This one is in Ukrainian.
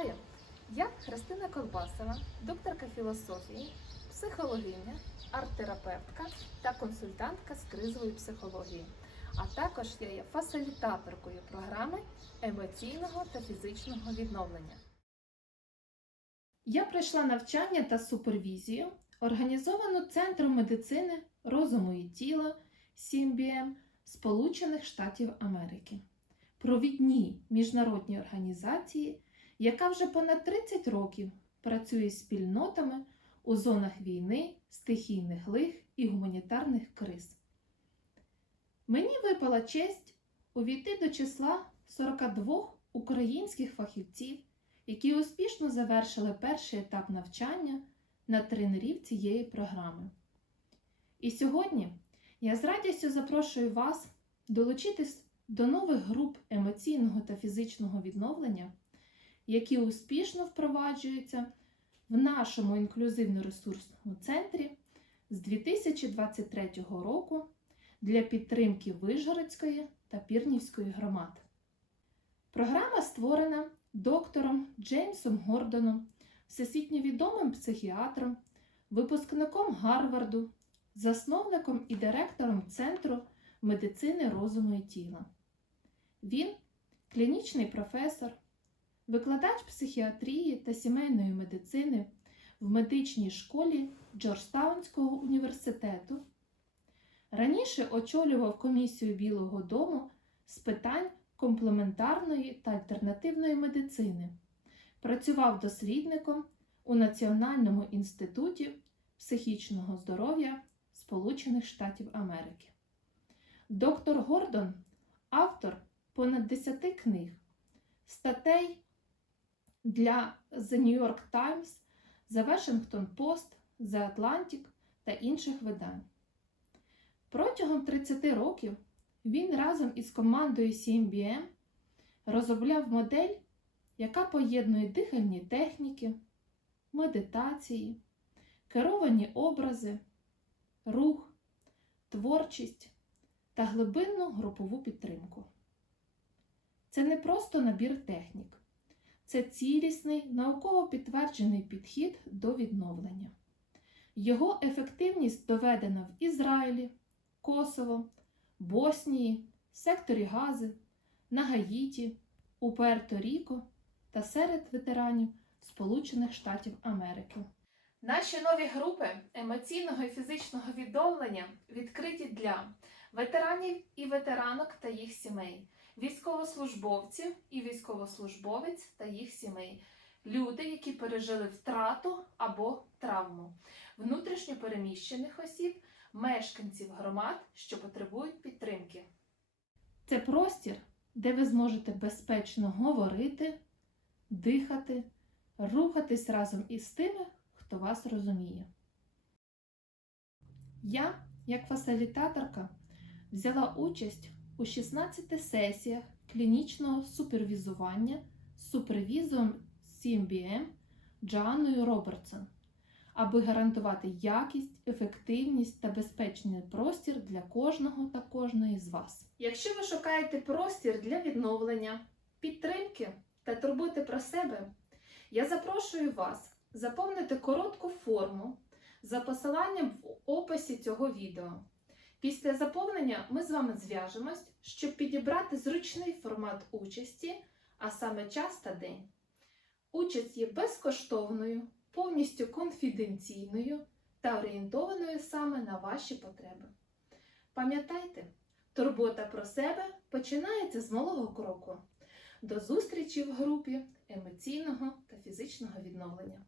Вітаю! Я Христина Колбасова, докторка філософії, психологиня, арт-терапевтка та консультантка з кризової психології. А також я є фасилітаторкою програми емоційного та фізичного відновлення. Я пройшла навчання та супервізію, організовану Центром медицини розуму і тіла CMBM Сполучених Штатів Америки, провідній міжнародній організації, яка вже понад 30 років працює з спільнотами у зонах війни, стихійних лих і гуманітарних криз. Мені випала честь увійти до числа 42 українських фахівців, які успішно завершили перший етап навчання на тренерів цієї програми. І сьогодні я з радістю запрошую вас долучитись до нових груп емоційного та фізичного відновлення, які успішно впроваджуються в нашому інклюзивно-ресурсному центрі з 2023 року для підтримки Вижгородської та Пірнівської громад. Програма створена доктором Джеймсом Гордоном, всесвітньо відомим психіатром, випускником Гарварду, засновником і директором Центру медицини розуму і тіла. Він клінічний професор, викладач психіатрії та сімейної медицини в медичній школі Джорджтаунського університету. Раніше очолював комісію Білого Дому з питань комплементарної та альтернативної медицини. Працював дослідником у Національному інституті психічного здоров'я Сполучених Штатів Америки. Доктор Гордон автор понад 10 книг, статей для The New York Times, The Washington Post, The Atlantic та інших видань. Протягом 30 років він разом із командою CMBM розробляв модель, яка поєднує дихальні техніки, медитації, керовані образи, рух, творчість та глибинну групову підтримку. Це не просто набір технік, це цілісний, науково підтверджений підхід до відновлення. Його ефективність доведена в Ізраїлі, Косово, Боснії, секторі Гази, на Гаїті, у Пуерто-Ріко та серед ветеранів Сполучених Штатів Америки. Наші нові групи емоційного і фізичного відновлення відкриті для ветеранів і ветеранок та їх сімей, військовослужбовців і військовослужбовець та їх сімей, люди, які пережили втрату або травму, внутрішньо переміщених осіб, мешканців громад, що потребують підтримки. Це простір, де ви зможете безпечно говорити, дихати, рухатись разом із тими, хто вас розуміє. Я, як фасилітаторка, взяла участь у 16 сесіях клінічного супервізування з супервізором CMBM Джоанною Робертсон, аби гарантувати якість, ефективність та безпечний простір для кожного та кожної з вас. Якщо ви шукаєте простір для відновлення, підтримки та турботи про себе, я запрошую вас заповнити коротку форму за посиланням в описі цього відео. Після заповнення ми з вами зв'яжемось, щоб підібрати зручний формат участі, а саме час та день. Участь є безкоштовною, повністю конфіденційною та орієнтованою саме на ваші потреби. Пам'ятайте, турбота про себе починається з малого кроку. До зустрічі в групі емоційного та фізичного відновлення.